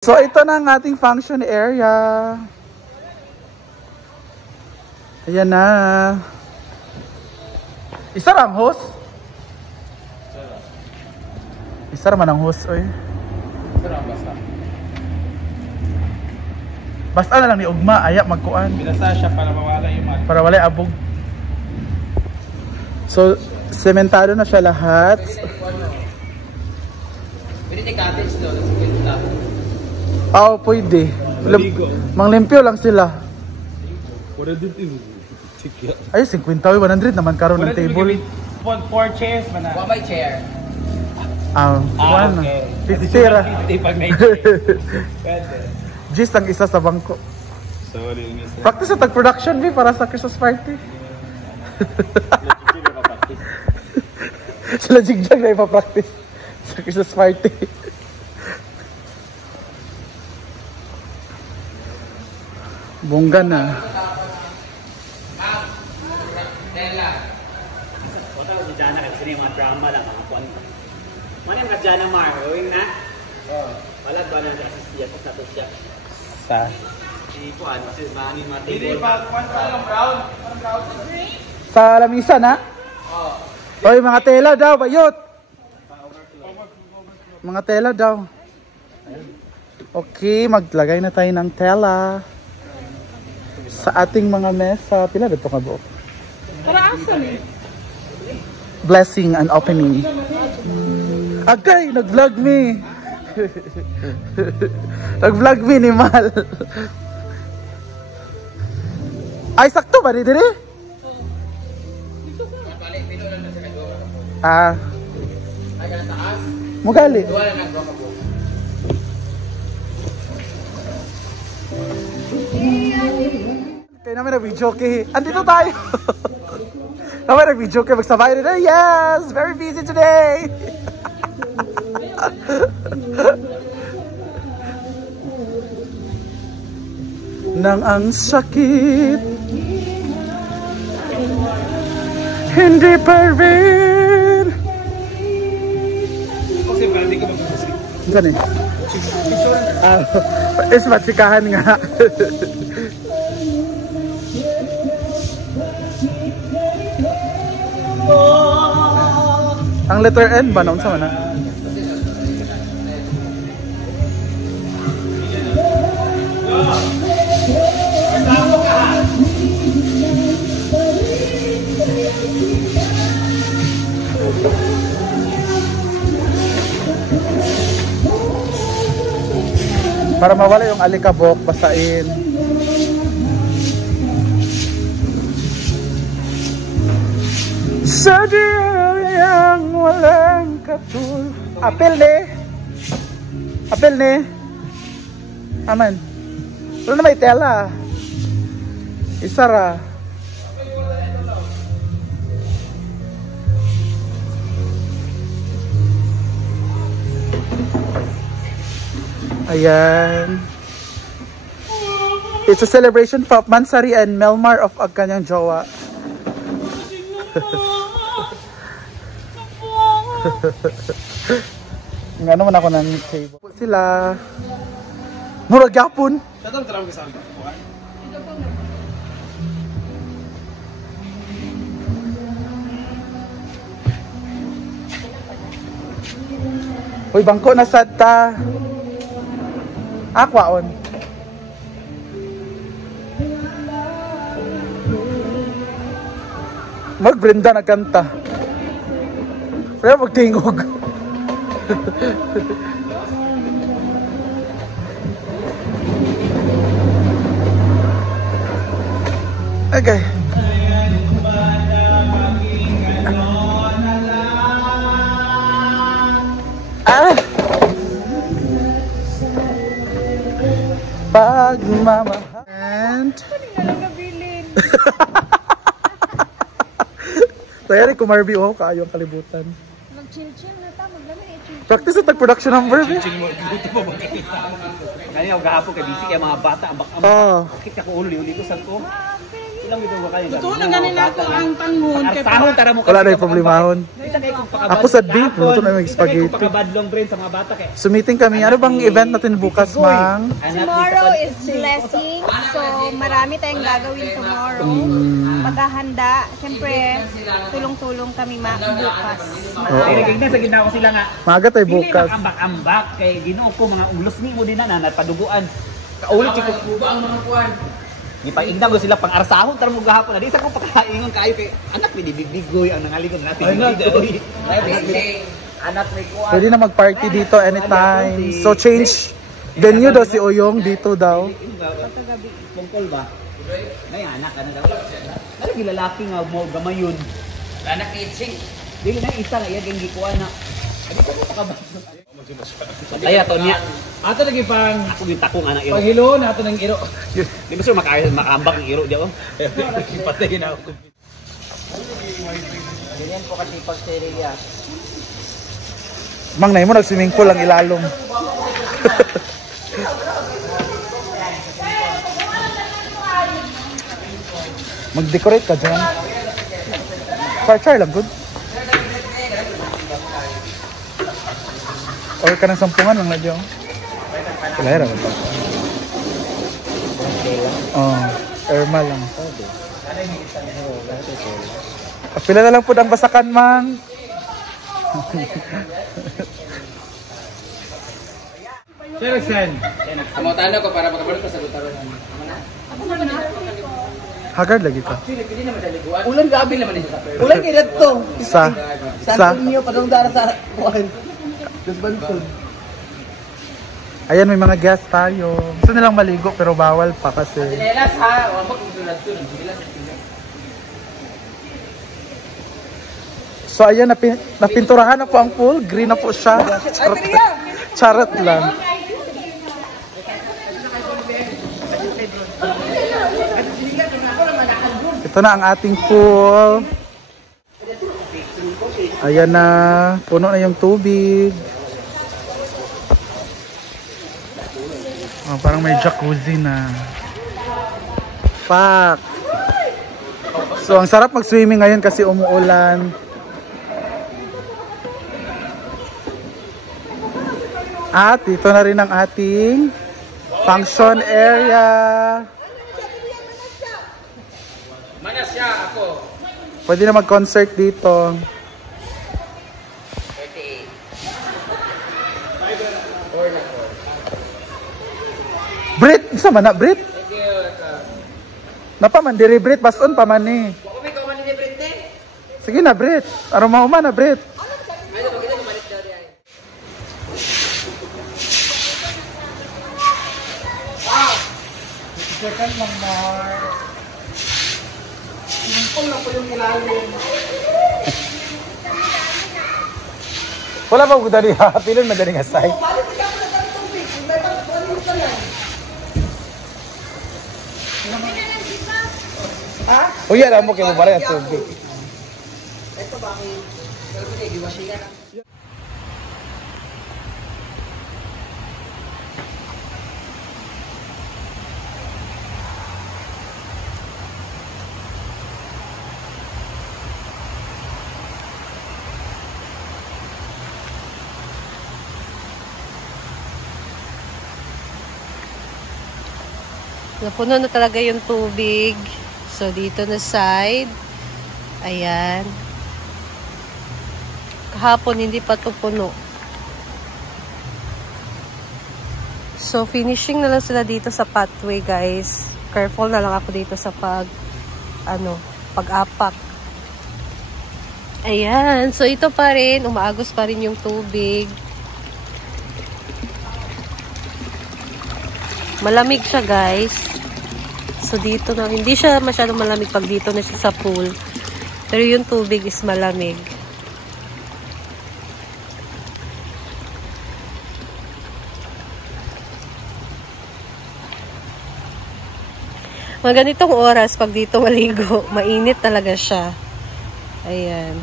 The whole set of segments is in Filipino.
So ito na ang ating function area. Ayan na. Isa lang host. Isa naman ang host, oy. Isa lang basta. Basta na lang ni ugma, ayak magkuan. Binasa siya para mawala yung mga... Para wala abog. So, sementado na siya lahat. Pwede ni cottage doon, sa kwenta. Oo, pwede. Manglimpyo lang sila. Ay, 50 100 naman karon ng table. 4 chairs man na. 1 by chair. Okay. 50 ra. 50 pag may chair. Pwede. Gis ang isa sa bangko. Sorry, miss. Practice sa tag-production B para sa Christmas party. Sila jigjag na ipapractice sa Christmas party. Bongga na. Wala si Jana kasi mga drama lang ang kuan. Manem ka Jana Mar, uwing na. Wala ba na kasi siya sa to siya. Sa Si kuan kasi mani mati. Hindi pa kuan sa brown. Sa lamisa na? Oy, mga tela daw, bayot. Mga tela daw. Okay, maglagay na tayo ng tela sa ating mga mesa. Pila dito ka buo? Para asan eh? Blessing and opening. Agay, nag-vlog me. Nag-vlog me ni Mal. Ay, sakto ba? Dito rin? Ah. Mugali. Kaya namin na-video kay... Andito tayo! Namin na-video kay magsabay rin. Yes! Very busy today! Nang ang sakit hindi pa rin. Kasi ba hindi ka mag-musik? Saan eh? Is matsikahan nga. Ang letter N ba? Naunsa man na? Para mawala yung alikabok, basain. Sa diyang walang katul. Apel ne? Apel ne? Aman. Wala na may tela. Isara. Ayan. It's a celebration for Mansari and Melmar of ang kanyang jowa. Nga naman ako ng table. Sila. Murag yapon. Tatang taram ka sa akin. Uy, bangko na sad ta. Aquaon. Mag-Brenda na kanta. Pero magtingog. Okay. Pagmamahal. And Tayari ko Marby, oh, kaayo ang kalibutan. Mag-chill-chill na ta, maglamay i-chill. Practice sa tag-production number, eh. Kaya ako gahapo kay busy kay mga bata ang bakam. Oh. Bakit ako ulo ko sa ko? lang ito kayo. Totoo na ganin ako ang tanghon. Kaya Sahon tara mo. Wala na yung problemahon. Ako sa beef, luto na yung spaghetti. Pagkabadlong rin sa mga bata kay. Sumiting kami. Ano bang event natin bukas, Mang? Tomorrow is blessing, so marami tayong gagawin tomorrow. Paghahanda, siyempre tulong-tulong kami bukas. Kaya na sa ginawa ko sila nga. Maaga tayo Dili bukas. ambak-ambak kay Ginoo ko mga ulos ni mo din na napaduguan. Kaulit si ko ang mga kuan. Gipag-igna ko sila pang-arsahon tara mo gahapon na di sa ko pagkaingon kayo kay anak ni bibigoy ang nangalingon natin. Anak ni kuan. Pwede na mag-party dito anytime. So change venue daw si Oyong dito daw. Bungkol ba? May anak ano daw. Nalagi lalaki nga mo gamayon. Anak ni Ching. Dili na isa nga iya ging gikuan na. Abi ko pakabas. Kaya to niya. Ato lagi pang ako yung takong anak iro. Paghilo na ito ng iro. Di ba sure makaambak ang iro diya oh. Ipatay na ako. Ganyan po kasi pag serya. Mang na mo nag-swimming pool ang ilalom. Mag-decorate ka dyan. Char-char lang, good. Or ka ng sampungan lang na dyan. Kalahira ba ito? Oo, Irma lang. Pila na lang po ang basakan, Mang. Sheriksen. Kamotano ko para makabalik sa lutaron. Haggard lagi ka. Ulan gabi naman ito. Ulan kay dito. Sa Niyo padong dara sa kuan. Kusbanton. Ayan, may mga guest tayo. Gusto nilang maligo pero bawal pa kasi. Sinelas ha, wag mo sunod sunod. So ayan, napinturahan na po ang pool. Green na po siya. Charot lang. Ito na ang ating pool. Ayan na. Puno na yung tubig. Oh, parang may jacuzzi na. Pak! So ang sarap mag-swimming ngayon kasi umuulan. At dito na rin ang ating function area. Manas siya ako. Pwede na mag-concert dito. 38. Brit! Isa man na, Brit? Napaman, diri Brit. Bason pa man ni. Sige na, Brit. Aroma-uma na, Brit. Second lang more. Sinumpong lang po yung ilalim. Wala pa ko dali ha. Pilon madaling asay. Ha? O yan, amo kayo mo ba rin at tubig. Ito ba kayo? Napuno na talaga yung tubig. So, dito na side. Ayan. Kahapon, hindi pa ito puno. So, finishing na lang sila dito sa pathway, guys. Careful na lang ako dito sa pag-apak. Ayan. So, ito pa rin. Umaagos pa rin yung tubig. Malamig siya, guys. So, dito na. Hindi siya masyadong malamig pag dito na siya sa pool. Pero yung tubig is malamig. Mga ganitong oras, pag dito maligo, mainit talaga siya. Ayan.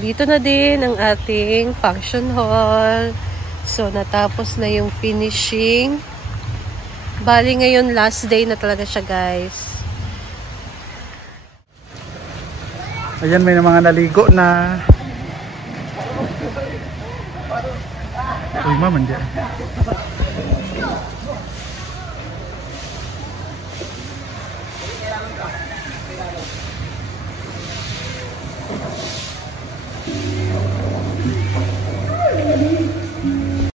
Dito na din ang ating function hall. So, natapos na yung finishing. Bali ngayon, last day na talaga siya, guys. Ayan, may mga naligo na. Uy, ma'am, hindi.